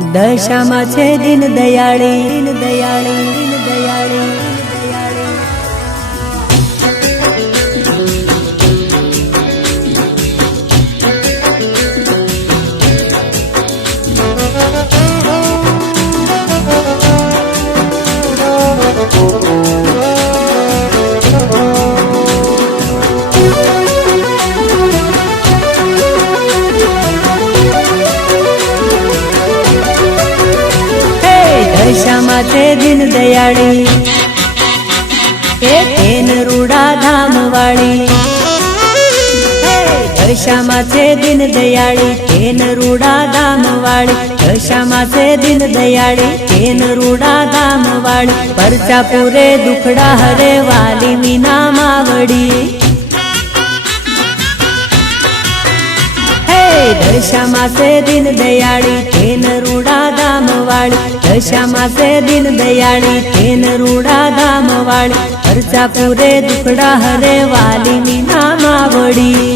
દશામાં છે દીન દયાળી, દીન દયાળી, દીન દયાળી. દશામાં છે દીન દયાળી, એ તેન રૂડા ધામ વાળી. દશામાં છે દીન દયાળી, તેન રૂડા ધામ વાળી. દશામાં છે દીન દયાળી, તેન રૂડા ધામ વાળી. પરચા પૂરે દુખડા હરે વાલી મીના માવડી. દશામાં છે દીન દયાળી, તેન રૂડા ધામ વાળી. દશામાં છે દીન દયાળી, તેન રૂડા ધામ વાળી. પરચા પૂરે દુખડા હરે વાલી મીના માવડી.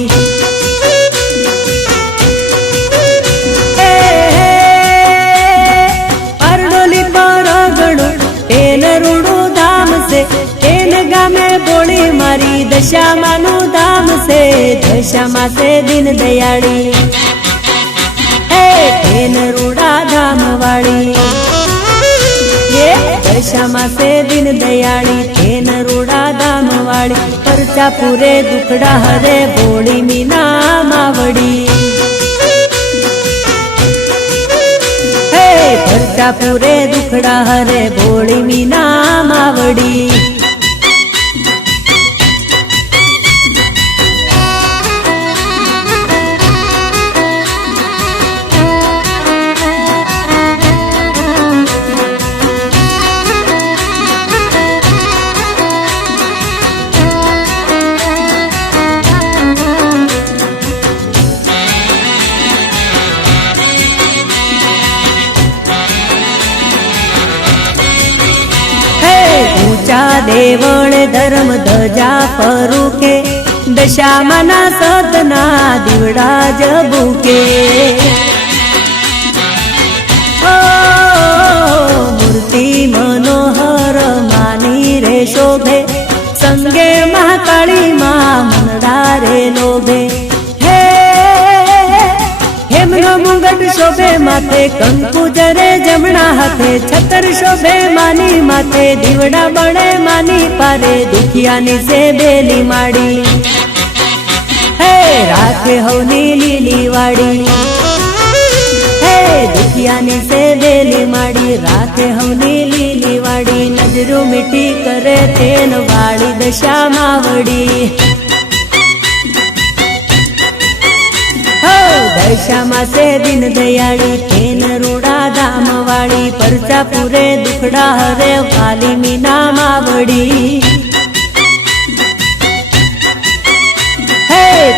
પરડોલી પરગણું તેન રૂડું ધામ છે, તેન ગામે બોળી મારી દશામાનું ધામ છે. દશામાં છે દીન દયાળી, તેન રૂડા ધામ વાળી. દશામાં છે દીન દયાળી, તેન રૂડા ધામ વાળી. પરચા પૂરે દુખડા હરે બોળી મીના માવડી. પરચા પૂરે દુખડા હરે બોળી મીના માવડી. ઊંચા દેવળે ધર્મ ધજા ફરુકે, દશામાના સદના દીવડા જબુકે. મૂર્તિ મનોહર માની રે શોભે, સંગે મહાકાળી માં મનડા રે લોભે. હેમનો મુંગટ શોભે માથે, કંકુ જરે જમણા હાથે. છતર શોભે માની માથે, દીવડા બણે માની પારે. દુખિયાની સે બેલી માડી, રાખે હવની લીલી વાડી. દુખિયાની સે બેલી માડી, રાખે હવની લીલી વાડી. નજરો મીઠી કરે તેન વાળી દશા માવડી. દશામાં છે દીન દયાળી, તેન રૂડા ધામ વાળી. પરચા પૂરે દુખડા હરે વાલી મીના માવડી.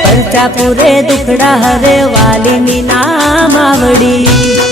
પરચા પૂરે દુખડા હરે વાલી મીના માવડી.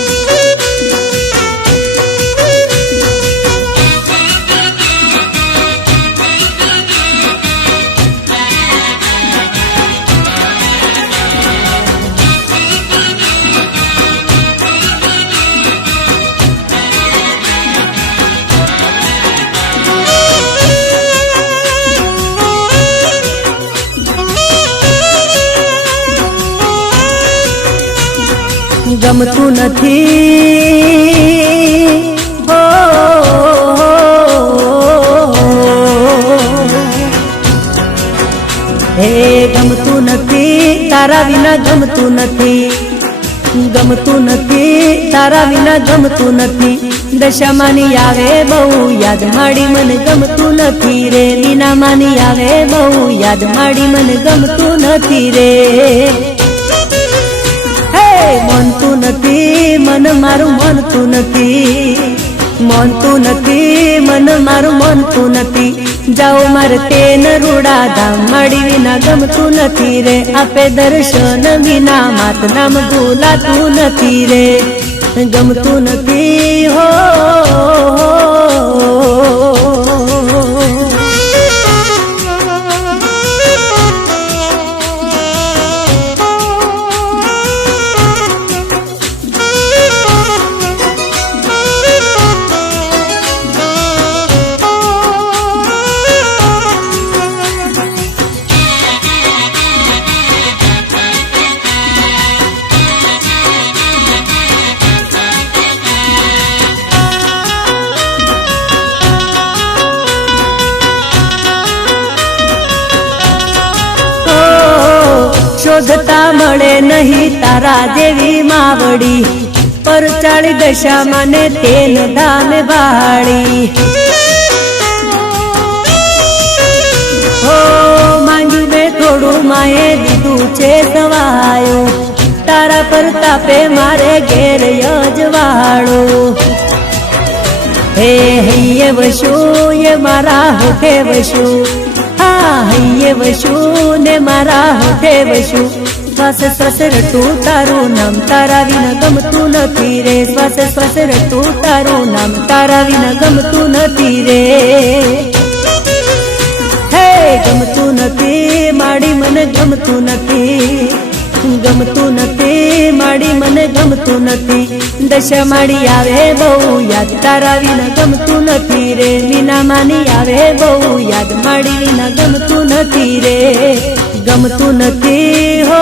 ગમતું નથી હો, હે ગમતું નથી તારા વિના, ગમતું નથી. ગમતું નથી તારા વિના, ગમતું નથી. દશામાની આવે બહુ યાદ માડી, મને ગમતું નથી રે. મીના માની આવે બહુ યાદ માડી, મને ગમતું નથી રે. મનતું નથી મન મારું, મનતું નથી. મનતું નથી મન મારું, મનતું નથી. જાઓ મારે તેન રૂડા ધામ માડી વિના ગમતું નથી રે. આપે દર્શન વિના માત નામ ભૂલાતું નથી રે. ગમતું નથી હો. તારા જેવી માવડી પરચાળી દશા મને તેલ ધામે વાળી હો માંગ્યું મેં થોડું માએ દીધું છે સવાયું તારા પ્રતાપે મારે ઘેર યજવાળું હે હૈયે વશું એ મારા હોઠે વશું હા હૈયે વશું ને મારા હોઠે વશું શ્વાસ શ્વાસ રટું તારું નામ તારા વિના ગમતું નથી રે શ્વાસ શ્વાસ રટું તારું નામ તારા વિના ગમતું નથી રે હે ગમતું નથી માડી મને ગમતું નથી ગમતું નથી માડી મને ગમતું નથી દશા માડી આવે બહુ યાદ તારા વિના ગમતું નથી રે મીના માની આવે બહુ યાદ માડી વિના ગમતું નથી રે ગમતું નથી હો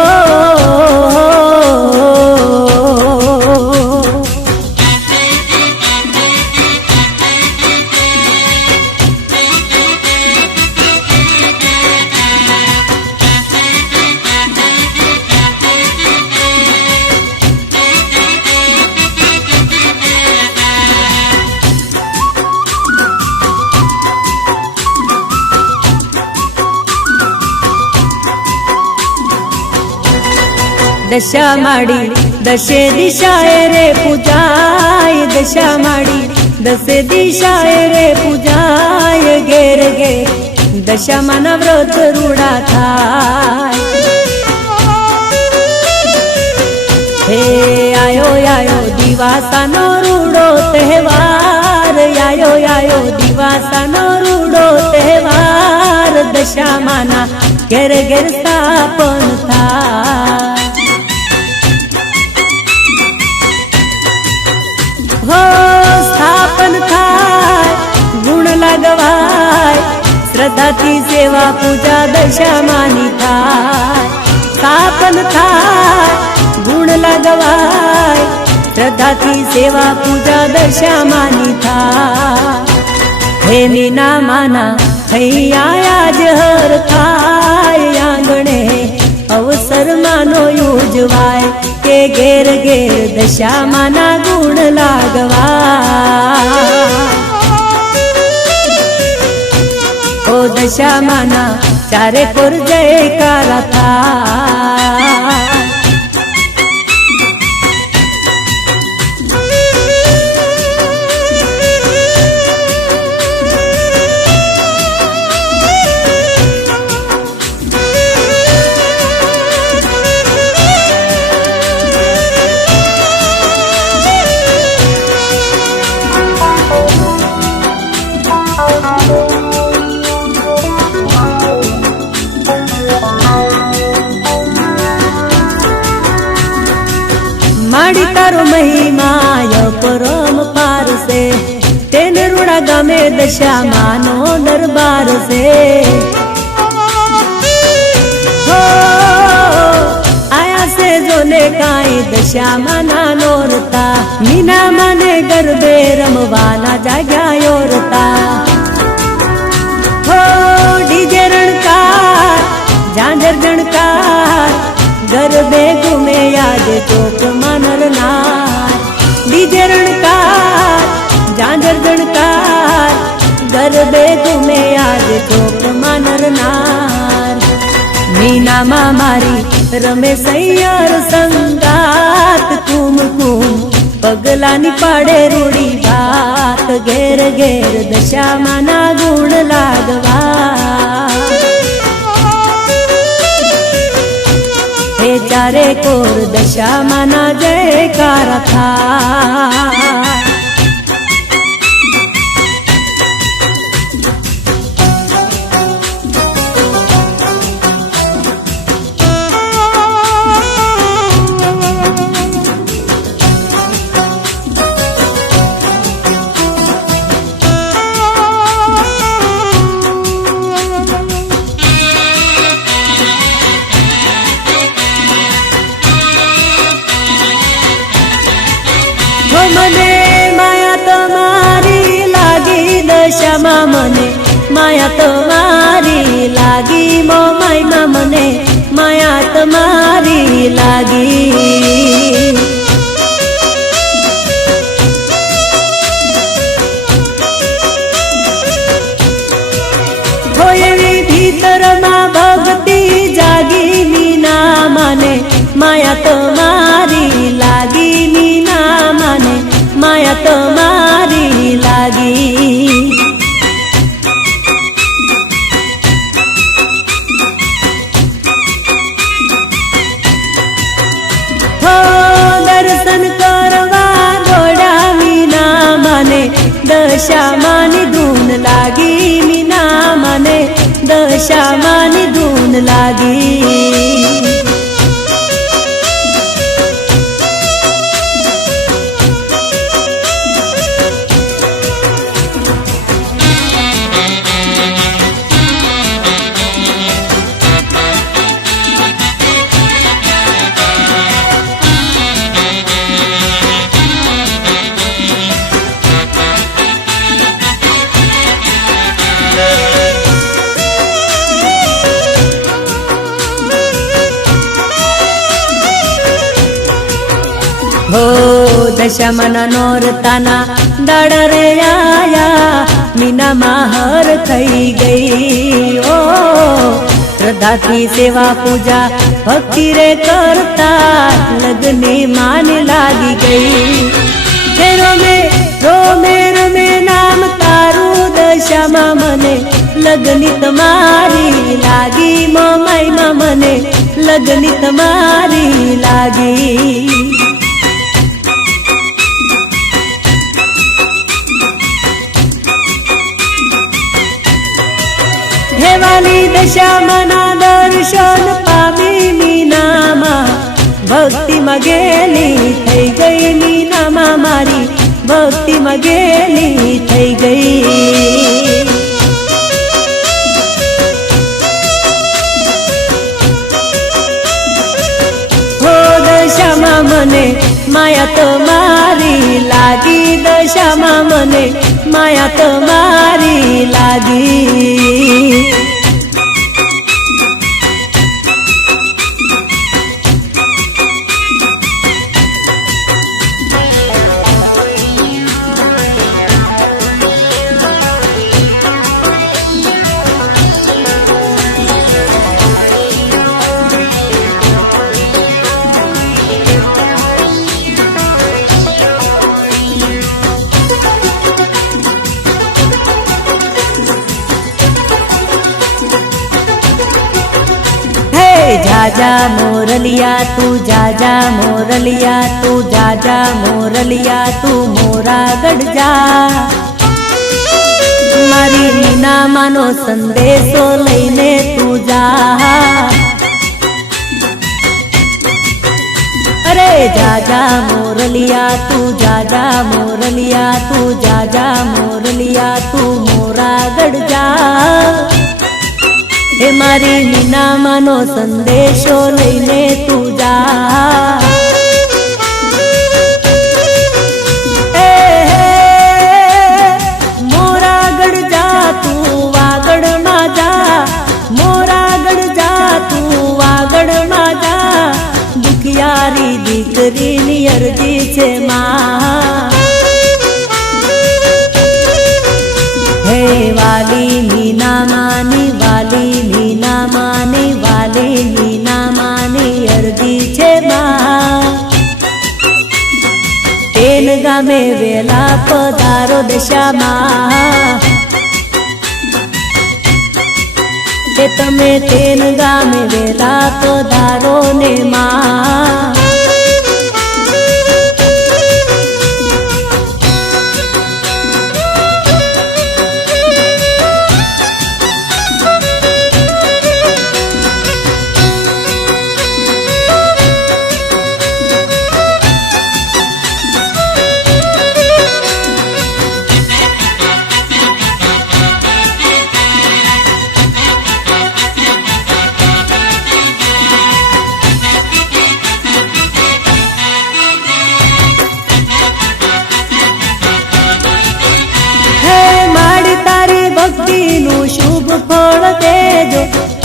દશા માડી દશે દિશાએ રે પૂજાય દશા માડી દશે દિશાએ રે પૂજાય ઘેર ઘેર દશામાના વ્રત રૂડા થાય હે આયો આયો દિવાસાનો રૂડો તહેવાર આયો આયો દિવાસાનો રૂડો તહેવાર દશામાના ઘેર ઘેર સ્થાપન થાય હો સ્થાપન થાય ગુણ લાગવાય શ્રદ્ધાથી સેવા પૂજા દશામાની થાય સ્થાપન થાય ગુણ લાગવાય શ્રદ્ધાથી સેવા પૂજા દશામાની થાય હે મીના માના હૈયા જ હર થાય આંગણે અવસર માનો યોજવાય કે ઘેર ઘેર દશામાના ગુણ લાગવા ઓ દશામાના ચારે કોર જયકારા થાય માડી તારો મહિમાય પરમ પાર છે તેને રૂડા ગામે દશામાનો દરબાર છે હો આયા છે જોને કાંઈ દશામાના નોરતા મીના માને ગરબે રમવાના જાગ્યા યોરતા હો ડીજે રણકાર ઝાંઝર જણકાર ગરબે ઘૂમે યાદ ચોક માનર નાર ડીજે રણકાર ઝાંઝર જણકાર ગરબે ઘૂમે યાદ ચોક માનર નાર મીનામાં મારી રમે સૈયર સંગાત કુમ કુમ પગલાની પાડે રૂડી વાત ઘેર ઘેર દશામાના ગુણ લાગવા હે ચારે કોર દશામાના જયકારા થાય મને માયા તમારી લાગી દશામાં મને માયા તમારી લાગી મો માયમાં મને માયા તમારી લાગી माया तमारी लागी मीना माने माया तमारी लागी। हो दर्शन करवा दौड़ा मीना माने दशा मानी धून लागी मीना माने दशा मानी धून लागी। हो दशा मना नोरताना दाड़ा रे आया मीना माहर थई गई। ओ श्रद्धा थी सेवा पूजा भक्ति रे करता लगने मान लागी गई। रोमे रमे नाम तारू दशा मा मने लगनी तुम्हारी लागी माई मा मने लगनी तुम्हारी लागी। वाली दशा मना दर्शन पामी मीना मा भक्ति मगेली थई गई मीना मा मारी भक्ति मगेली थई गई। हो दशा मा मने माया तमारी लागी दशा मा मने माया तमारी लागी। जाजा मोरलिया तू जाजा मोरलिया तू जाजा मोरलिया तू मोरा गढ़ जा। मारी मीना मानो संदेशो लईने तू जा। अरे जाजा मोरलिया तू जाजा मोरलिया तू जाजा मोरलिया तू मोरा गढ़ जा। हे मारी मीना मानो संदेशो लईने तू जा। मोरा गढ़ जा तू वागड़ मा जा मोरा गढ़ जा तू वागड़ मा जा। दुखियारी दीकरी नी अर्जी छे मां हे वाली मीना मानी वाली मीना मानी वाली मीना मानी अर्जी छे मां। तेन गामे वेला पधारो दशा मां ते तमे तेन गामे वेला पधारो ने मां। शुभ फल देजो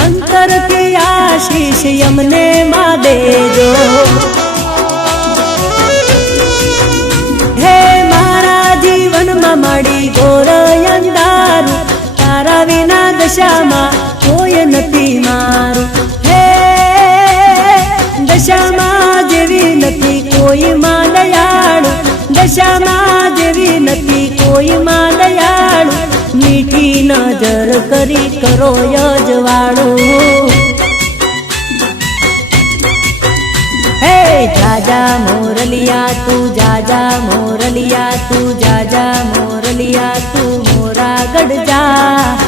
अंतर की आशीष यमने मा देजो। हे मारा जीवन में मड़ी घोर अंधारू तारा विना दशा मा कोई नथी मारू। हे दशा मा દશામાં જેવી નથી કોઈમાં દયાળુ, મીઠી નજર કરી કરો યજવાળું. હે જાજા મોરલિયા તું, જાજા મોરલિયા તું, જાજા મોરલિયા તું મોરા ગઢજા.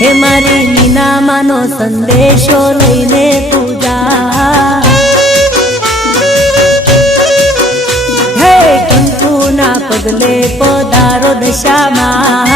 હે મારી મીનામાનો સંદેશો લઈને તું જા. હે કંકુના પગલે પધારો દશામાં.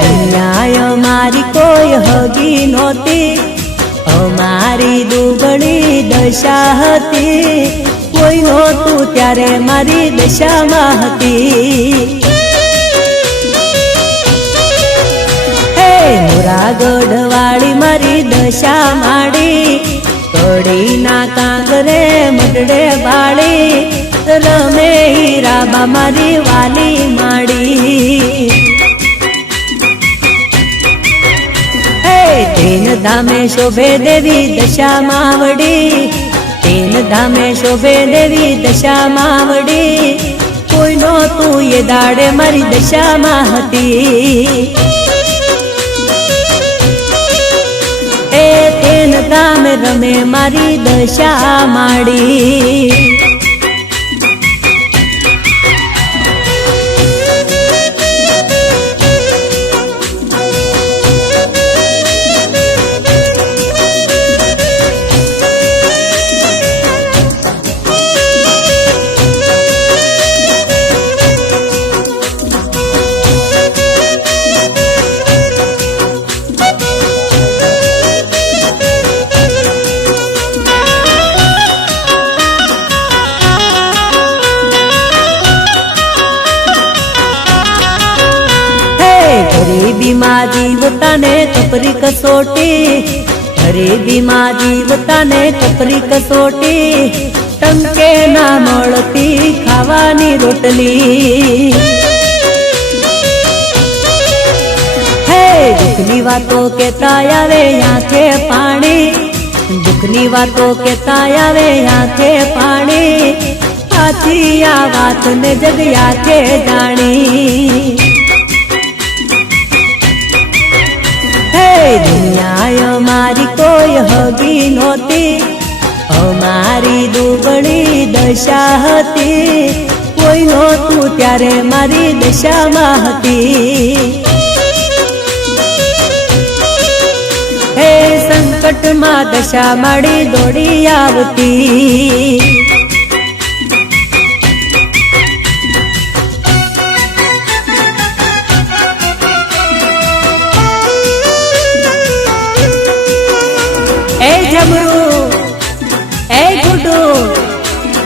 દુનિયા અમારી કોઈ હગી નહોતી, અમારી દુબળી દશા હતી. કોઈ નહોતું ત્યારે મારી દશામાં હતી. હે મોરાગઢ વાળી મારી દશા માડી, કડીના કાંગરે મડડે બાળી, રમે હીરાબા મારી વાલી માડી. તેન ધામે શોભે દેવી દશા માવડી, તેન ધામે શોભે દેવી દશા માવડી. કોઈ નહોતું એ દાડે મારી દશામાં હતી. એ તેન ધામે રમે મારી દશા માડી. ગરીબીમાં જીવતાને કપરી કસોટી, ગરીબીમાં જીવતાને કપરી કસોટી. ટંકે ના મળતી ખાવાની રોટલી. હે દુઃખની વાતો કેતા આવે આંખે પાણી, દુઃખની વાતો કેતા આવે આંખે પાણી. આથી આ વાતને જગ આંખે જાણી. દુનિયા અમારી કોઈ હગી નહોતી, અમારી દુબળી દશા હતી. કોઈ નહોતું ત્યારે મારી દશામાં હતી. હે સંકટમાં દશા માડી દોડી આવતી. એ ગુડુ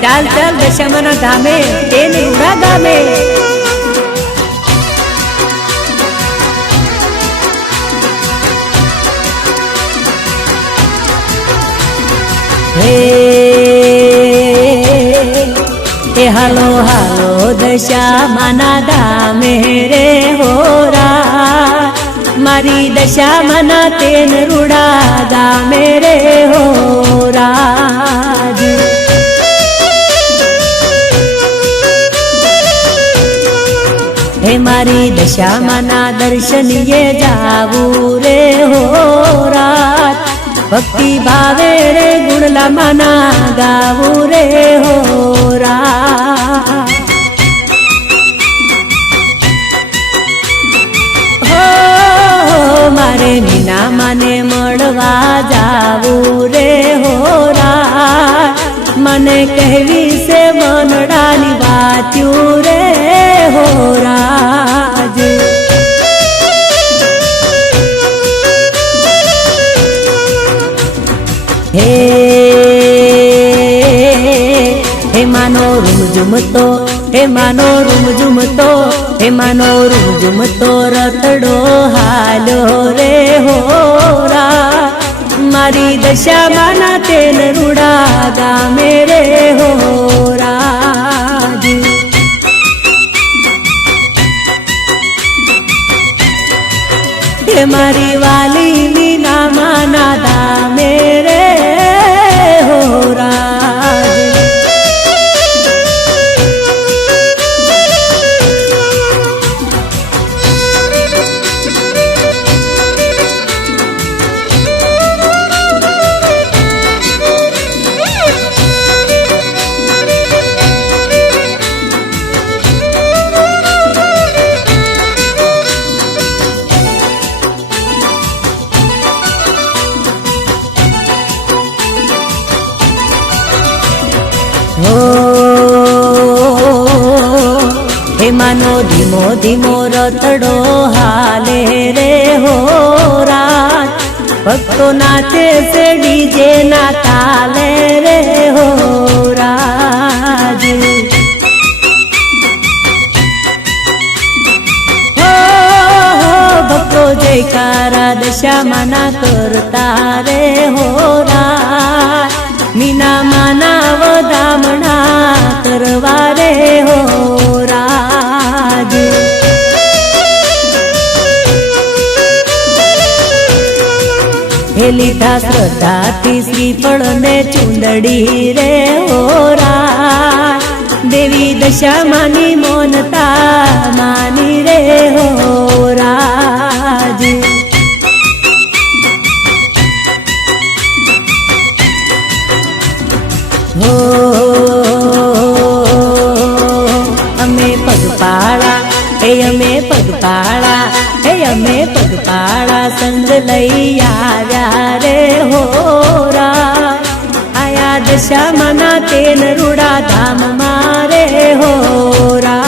ચાલ ચાલ દશામાના ધામે, તેન રૂડા ગામે. હે હાલો હાલો દશામાના ધામે રે હોરા, મારી દશામાના તેન રૂડા ગામે રે હોરાજ. હે મારી દશામાના દર્શનીએ જાવું રે હોરાજ. ભક્તિ ભાવે રે ગુણલા માના ગાવું રે હોરાજ. મારે મીના માને મળવા જાવું રે હોરા. મને કહેવી છે મનડાની વાત્યું રે હોરાજ. हे मानो रूमझुमतो, हे मानो रूमझुमतो, हे मानो रूमझुमतो रतड़ो हालो रे होरा। मारी दशा माना तेन रूड़ा गामे रे होरा। हे मारी वाली मीना माना दा मेरे होरा। हे मानो धीमो धीमो रतड़ो हाले रे होरा। भक्तो नाचे से डीजे ना ताले रे होरा। भक्तो जयकारा दशा मना करता रे होरा। मीना माना वदामणा करवा रे होरा। हे लीधा श्रद्धा थी श्रीफल ने चुंदड़ी रे होरा। देवी दशा मानी मोनता मानी रे होरा। हो अमे पगपाड़ा, हे अमे पगपाड़ा, हे अमे पगपाड़ा संग लई आया रे होरा। आया दशा मना तेन रूड़ा धाम मारे होरा।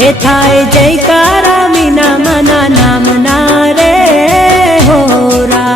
हे थाय जयकारा मीना मना नाम ना रे होरा।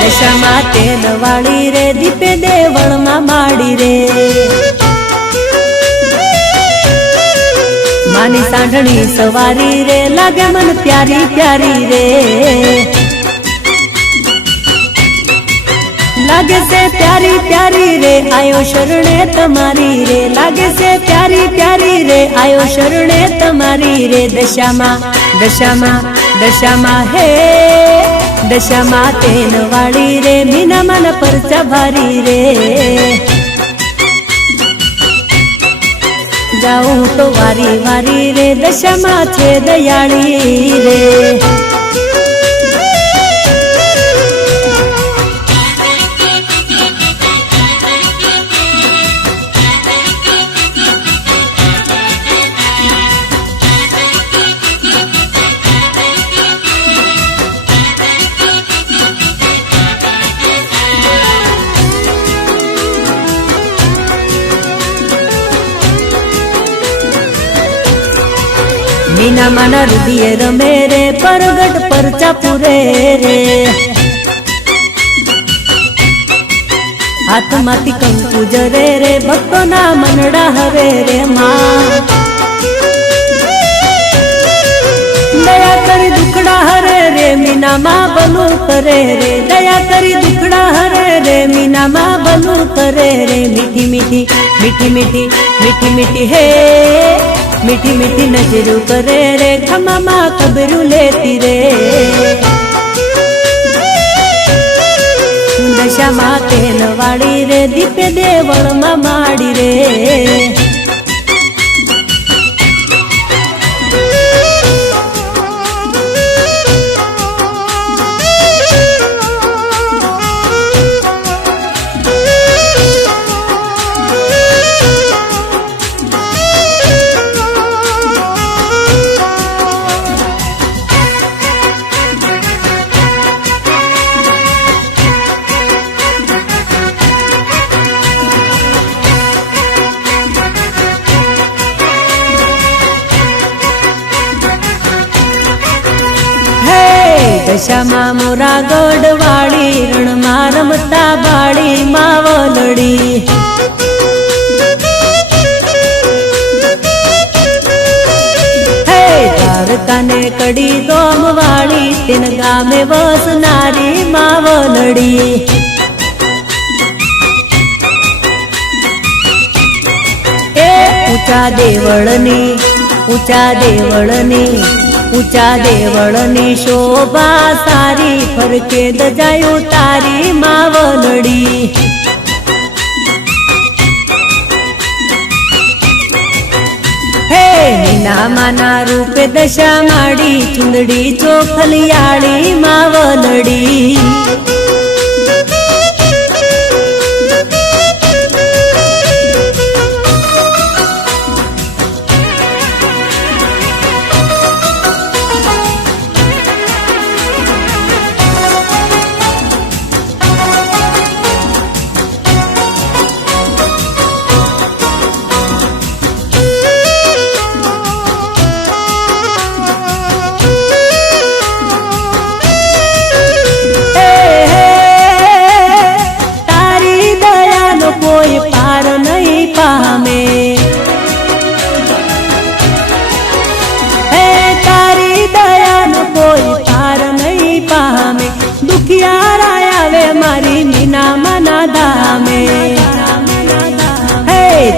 दशा मा तेल वाली रे दीपे देवल मा माड़ी रे। मानी सांढणी सवारी रे लागे मन प्यारी प्यारी रे। लागे से प्यारी प्यारी रे आयो शरणे तमारी रे। लागे से प्यारी प्यारी रे आयो शरणे तमारी रे। दशा मा दशा मा दशा मा हे दशा मा तेन वाली रे। मीना मन परचा भारी रे। जाऊं तो वारी वारी रे दशा मा छे दयाली रे। मीना माना हृदय रमे रे परगट परचा पुरे रे। हाथ माती कंकु जरे रे भक्तो ना मनड़ा हरे रे। माँ दया करी दुखड़ा हरे रे मीना माँ बलू करे रे। दया करी दुखड़ा हरे रे मीना माँ बलू करे रे। मीठी मीठी मीठी मीठी मीठी मीठी हे मीठी मीठी नजरू करे रे। खमा माँ खबरू लेती रे। दशा मा तेल वाली रे दीपे देवल मा माड़ी रे। દશામાં મોરા ગઢવાળી રણમાં રમતા બાળી માવલડી દ્વારકાને કડી દોમ વાળી તેન ગામે વસનારી માવલડી ઊંચા દેવળની શોભા સારી ફરકે દજાયું તારી માવલડી હે નીનામાના રૂપે દશા માડી ચુંદડી ચોખલિયાળી માવલડી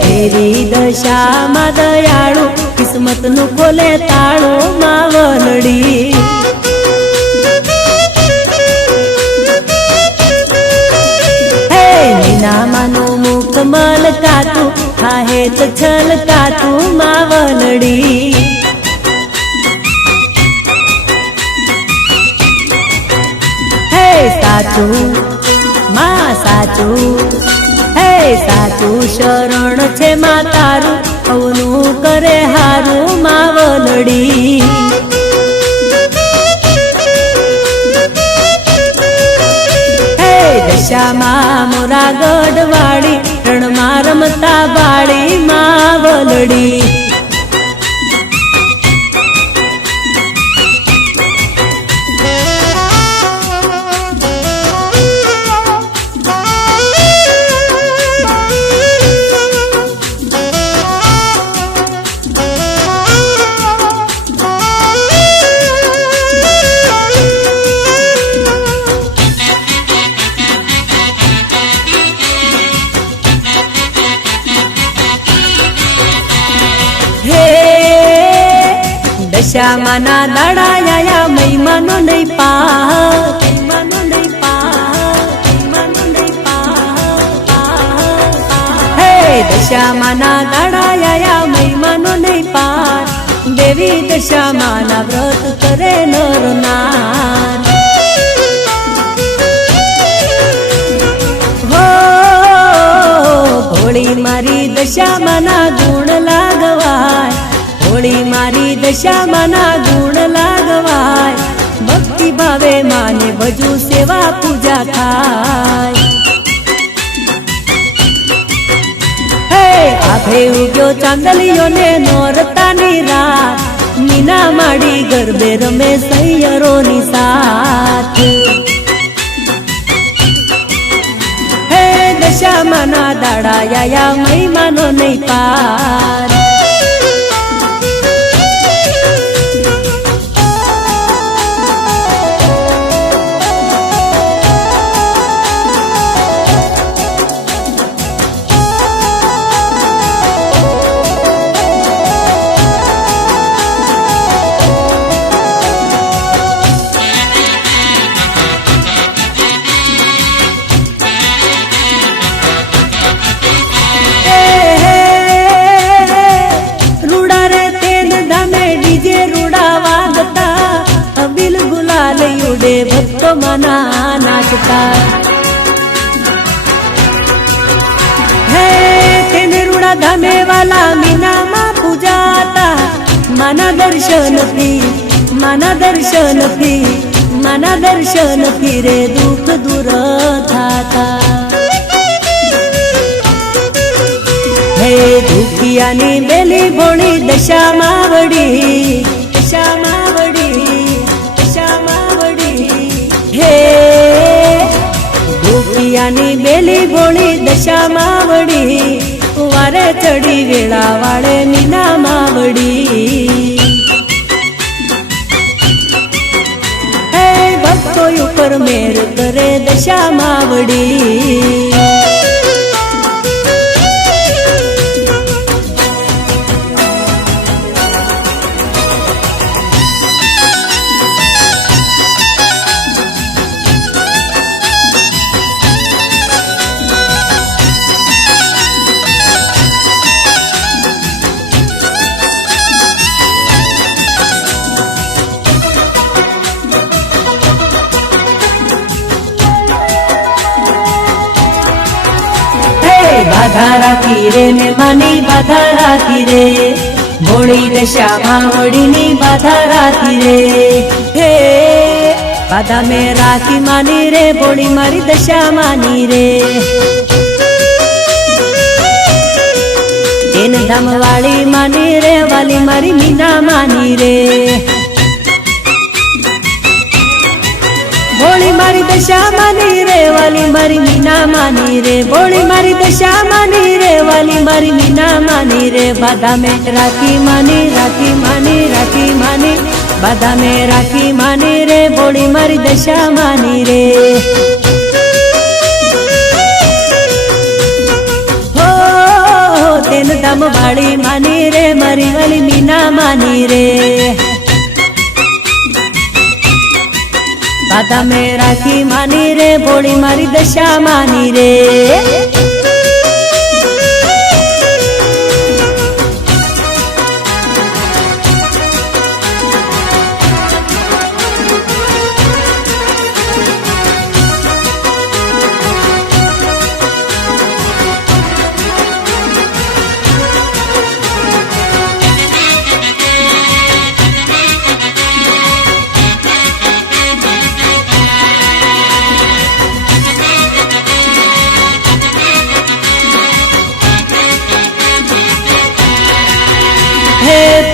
તેરી દશામાં દયાળુ કિસ્મત નું ખોલે તાળું માવલડી હે નીનામાનું મુખ મલકાતું હાહે તો છલકાતું માવલડી હે સાચું માં સાચું સાચું શરણ છે માં તારું અવનું કરે હારું માવલડી હે દશામાં મોરા ગઢવાળી રણમાં રમતા બાળી માવલડી દશામાના દાડાયા મહિમાનો નહીં હે દશામાના દાડાયા મહિમાનો નહીં પાર દેવી દશામાના વ્રત કરે નર નાર હો ભોળી મારી દશામાના ગુણ લાગવાય હોળી મારી દશામાના ગુણ લાગવાય ભક્તિ ભાવે માને ભજુ સેવા પૂજા થાય હે આભે ઉગ્યો ચાંદલિયો ને નોરતાની રાત મીના માડી ગરબે રમે સૈયરોની સાથ હે દશામાના દાડાયા મહિમાનો નહીં પાર ભક્તો મના નાચતા હે તેને રૂડા ધામે વાલા મીનામાં પૂજાતા માના દર્શનથી રે દુઃખ દૂર થાતા હે દુખિયાની બેલી ભોણી દશામાં વડી દુખિયાની બેલી ભોળી દશા માવડી વારે ચડી વેળા વાળે મીના માવડી હે ભક્તો ઉપર મેર કરે દશા માવડી બાધા રાખી રે ને માની બાધા રાખી રે ભોળી દશા માવડીની બાધા રાખી રે હે બાધા મેં રાખી માની રે ભોળી મારી દશા માની રે તેન ધામ વાળી માની રે વાલી મારી મીના માની રે ભોળી મારી દશા માની રે વાલી મારી મીના માની રે ભોળી મારી દશા માની રે વાલી મારી મીના માની રે બાધા મેં રાખી માની રાખી માની રાખી માની બાધા મેં રાખી માની રે ભોળી મારી દશા માની રે હો તેન ધામ વાળી માની રે મારી વાલી મીના માની રે બાધા મેં રાખી માની રે ભોળી મારી દશા માની રે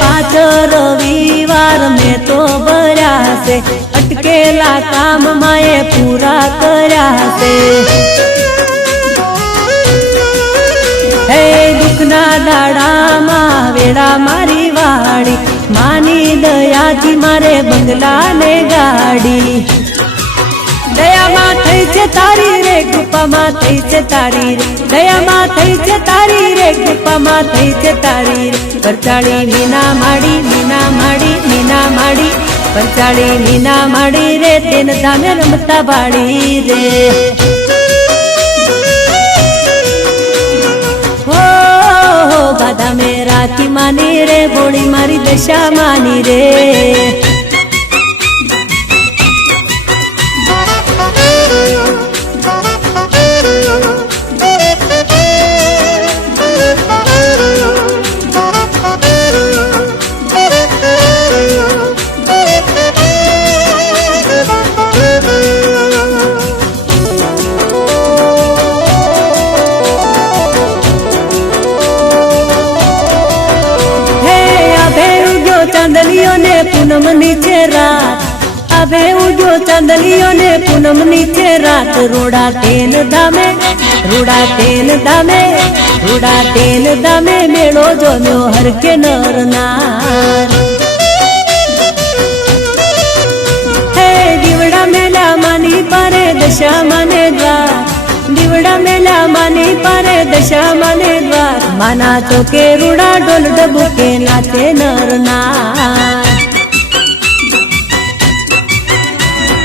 पांच रविवार में तो बर्या से अटकेला काम माए पूरा कर्या से हे दुखना दाड़ा मा वेड़ा मारी वाड़ी मानी दया थी मारे बंगला ने गाड़ी दया मा थई छे तारी रे कृपा मा थई छे तारी रे दया मा थई छे तारी रे कृपा मा थई छे तारी रे परचाड़ी मीना माड़ी मीना माड़ी मीना माड़ी परचाड़ी मीना माड़ी रे तेन धामे रमता बाड़ी रे हो बाधा में राखी मानी रे भोળી मारी दशा मानी रे चांदलियों ने पूनम नीचे रात अबे उजो चांदलियों ने पूनम नीचे रात रोड़ा तेन दामे रूड़ा तेन दामे रूड़ा तेन दामे मेलो जो न्यो हर के नर नार हे दिवड़ा मेला मानी पारे दशा माने द्वार दिवड़ा मेला मानी पारे दशा माने द्वार माना चौके रूड़ा डोल डबुके नाचे नर नार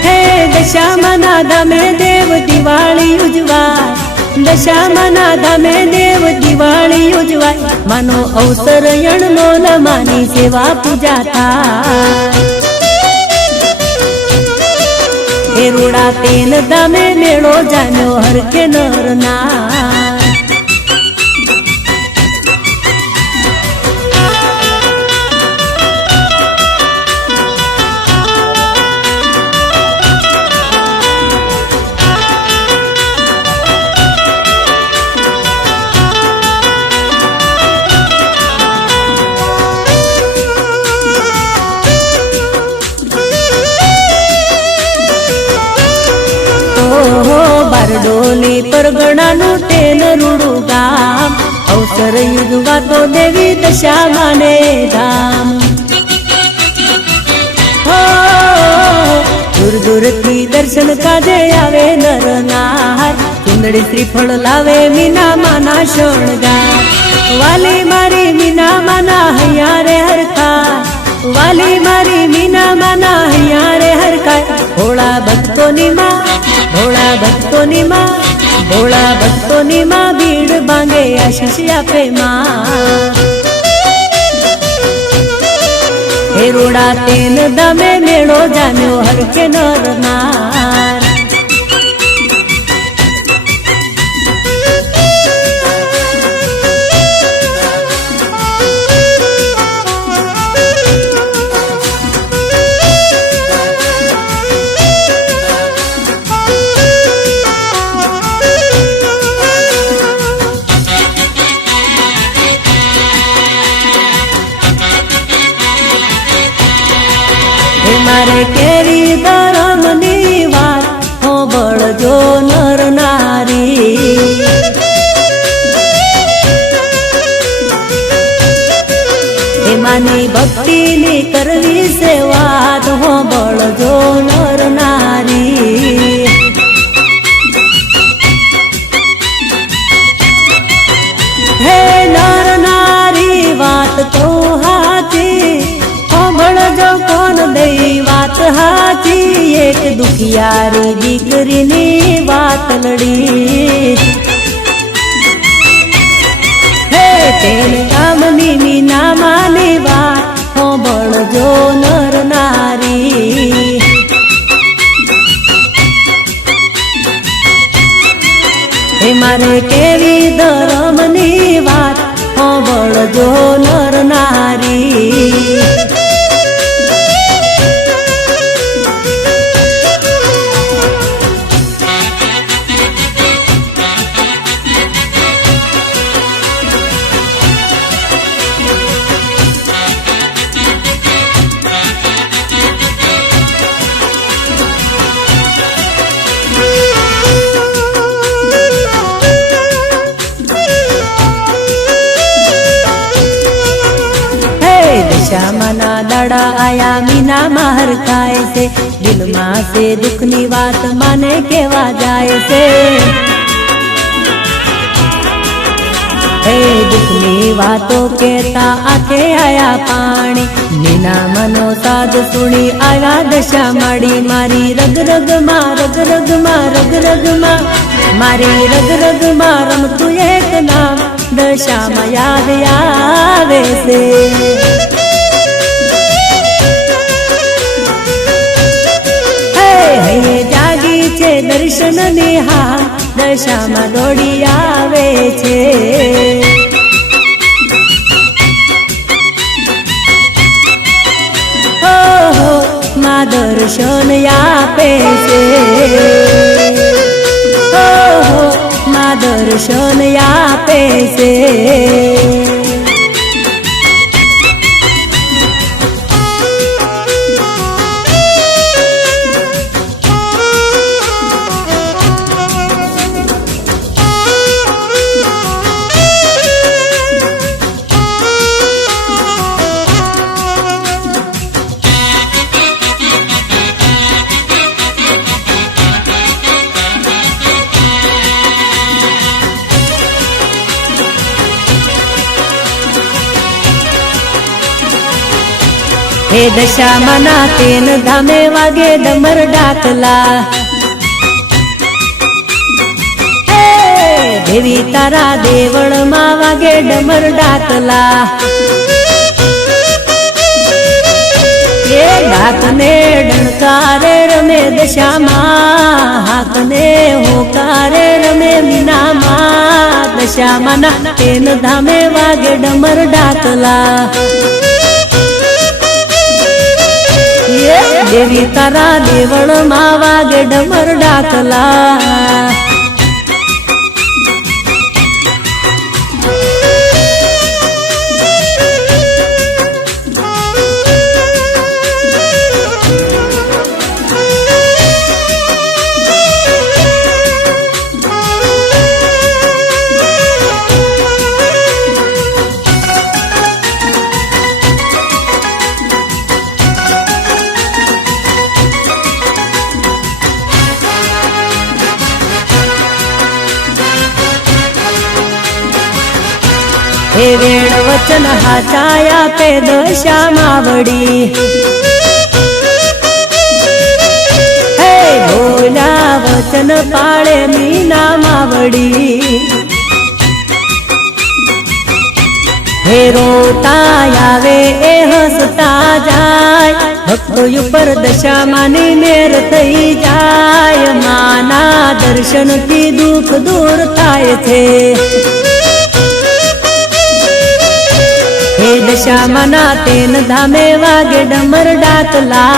हे दशा मना धामे देव दिवाળી उजवाय दशा मना धामे देव दिवाળી उजवाय मानो अवसर यणमोल मानी सेवा पूजा थाय हे रूड़ा तेन धामे मेळो जान्यो हर के नर नार डोली પરગણાનું ટેન રૂડું ગામ અવસર યુગવા તો દેવી દશા માને ધામ દૂર દૂરથી દર્શન કાજે આવે નર નાર ચુંદડી શ્રીફળ લાવે મીના માના શણગાર વાલી મારી મીના માના હૈયા રે હરખા વાલી મારી મીના માના હૈયા રે હરખા ભોળા ભક્તોની માં ભોળા ભક્તોની માં ભોળા ભક્તોની માં ભીડ ભાંગે આશીષ આપે માં હે રોડા તેન દમે મેળો જામ્યો હરખે નર નાર મારે કેરી ધરમની વાત હોબળજો નર નારી એમાંની ભક્તિની કરવી છે વાત હોબળજો નર નારી હે નર નારી વાત તો હાથી હોબળજો કોણ દઈ વાત હાથી એક દુખિયારી દીકરીની વાત લડી હે તેન ગામની મીના માની વાત હોબળજો નર નારી હે મારે કેવી ધરમની વાત હોબળજો નર નારી દશામાના દાડા આયા મીના માર ખાય છે દિલમાં છે દુઃખની વાત માને કેવા જાય છે હે દુઃખની વાતો કેતા આંખે આયા પાણી મીના મનો સાદ સુણી આવ્યા દશા માડી મારી રગ રગમાં રગ રગમાં રગ રગમાં મારી રગ રગમાં રમતું એક નામ દશામાં યાદ આવે છે જાગી છે દર્શન નિહા દશામાં દોડી આવે છે ઓહો માં દર્શન આપે છે ઓહો માં દર્શન આપે છે હે દશામાના તેન ધામે વાગે ડમર ડાકલા હે દેવી તારા દેવળમાં વાગે ડમર ડાકલા એ ડાકને ડણકારે રમે દશામાં હાકને હોકારે રમે મીનામાં દશામાના તેન ધામે વાગે ડમર ડાકલા દેવી તારા દેવળમાં વાગે ડમર ડાકલા हे वेळ वचन हाचाया पे दशा मावडी हे भोला वचन पाळे मीना मावडी हे रोता यावे ए हसता जाय भक्तो ઉપર દશા માની મેર થઈ જાય માના દર્શનથી દુઃખ દૂર થાય છે હે દશા માના તેન ધામે વાગે ડમર ડાકલા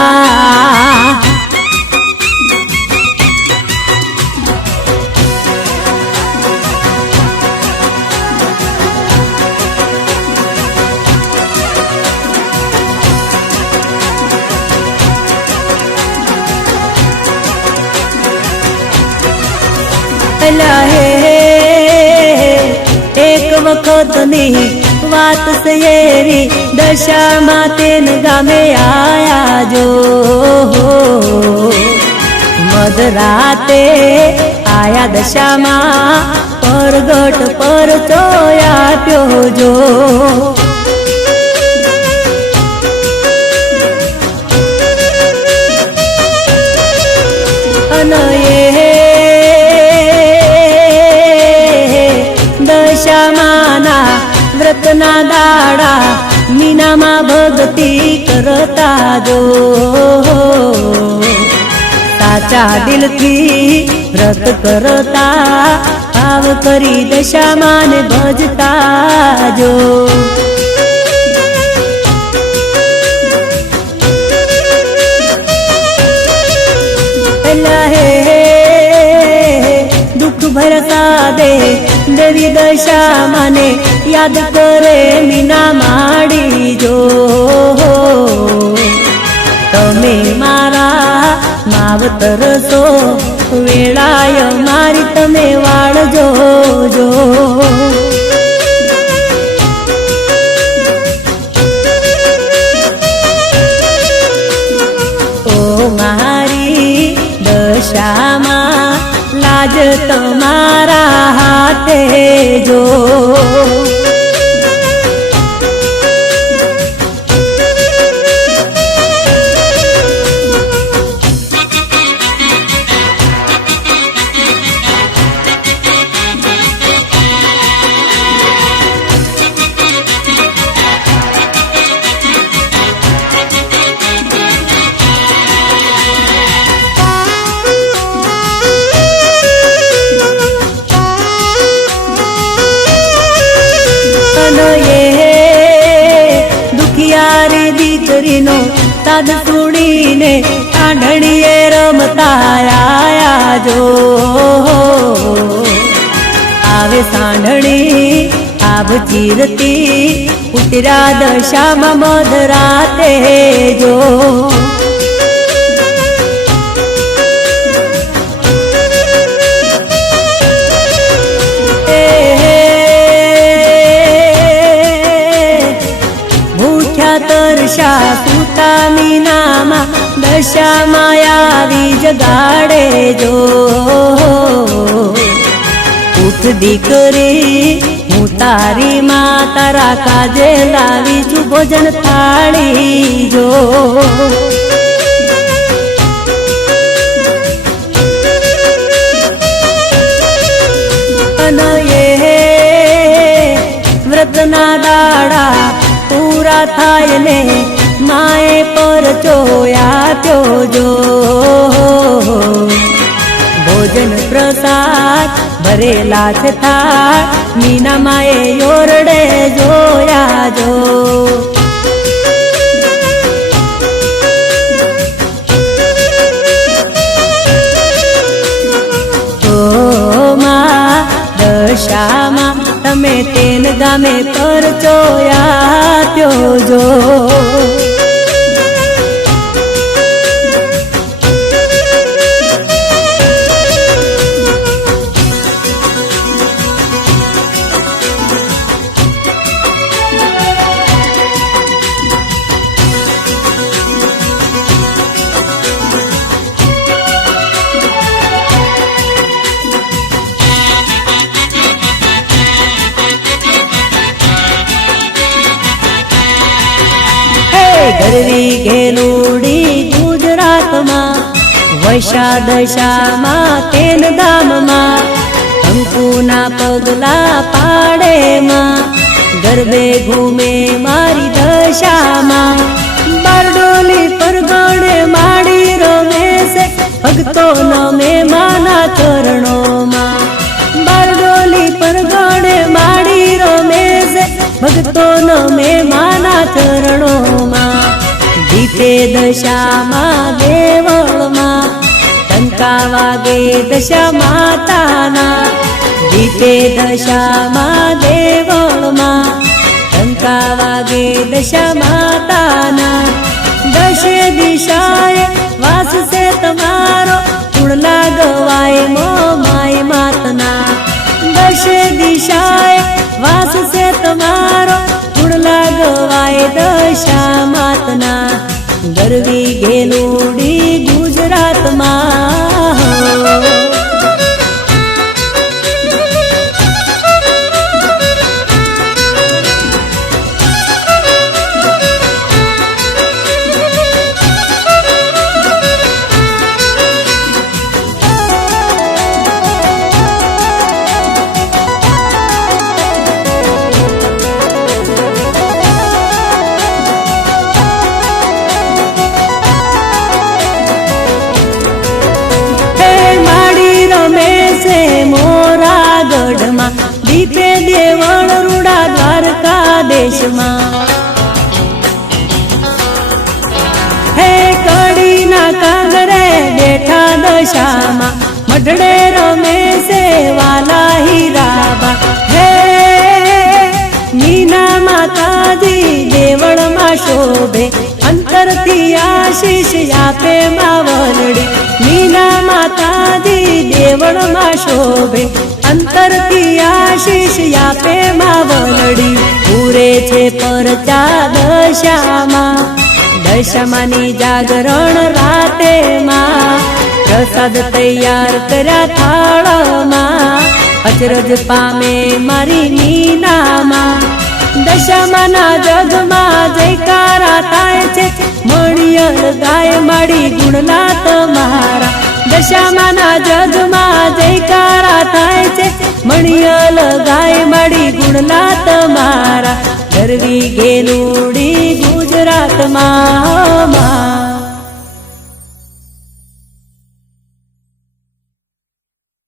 एक वखत नहीं बात से एवी दशा मातेन गामे आया जो मधराते आया दशा मा परगट पर चोया प्यो जो व्रतना दाड़ा मीना मा भक्ति करता जो साचा दिल थी व्रत करता भाव करी दशा माने भजता जो दुख भरता दे देवी दशा माने याद करे मीना माड़ी जो तमे मारा मावतर सो वेळाय मारी तमे वाळजो जो ओ मारी दशा मा लाज तमारा हाथे जो दीकरीनो साध सुणीने आंधळीए रमता आया जो आवे सांढणी आभ चीरती उतरा दशा मा मधराते जो तरशा सुता मीनामा दशा मायावी जगाड़े जो उठ दीकरी हूँ तारी माँ तारा काजे लावी छू भोजन थाली जो व्रतना दाड़ा पूरा थाय ने माए पर चोया त्यो जो भोजन प्रसाद भरेला छे थाळ मीना माए योरडे जोया जो दशा मा तमे तेन गामे पर चोया त्यो जो ગરવી ઘેલુડી ગુજરાતમાં વૈશા દશામાં તેન ધામમાં કંકુના પગલા પાડે માં ગરબે ઘૂમે મારી દશામાં બારડોલી પર ગણે માડી રમે છે ભક્તો નમે માના ચરણોમાં બારડોલી પર ગણે માડી રમે છે ભક્તો નમે માના ચરણોમાં જીતે દશામાં દેવળમાં ટંકા વાગે દશા માતાના જીતે દશામાં દેવળમાં ટંકા વાગે દશા માતાના દશે દિશાએ વાસ છે તમારો કુળલા ગવાય મો માય માતના દશે દિશાએ વાસ છે તમારો કુળલા ગવાય દશા માતના ગરવી ઘેલુડી ગુજરાતમાં દીપે દેવળ રૂડા દ્વારકા દેશમાં હે કડીના કાંગરે બેઠા દશામાં મઢડે રમે છે વાલા હીરાબા હે મીના માતાજી દેવળમાં શોભે અંતરથી આશીષ આપે માવલડી મીના માતાજી દેવળમાં શોભે અંતરથી આશીષ આપે માવલડી પૂરે છે પરચા દશામાં દશામાની જાગરણ રાતે માં પ્રસાદ તૈયાર કર્યા થાળમાં અચરજ પામે મારી મીનામાં દશામાના જગમાં જયકારા થાય છે મણિયર ગાય માડી ગુણના તમારા દશામાના જગમાં જયકારા થાય છે મણિયલ ગાય માડી ગુણના તમારા ગરવી ઘેલુડી ગુજરાતમાં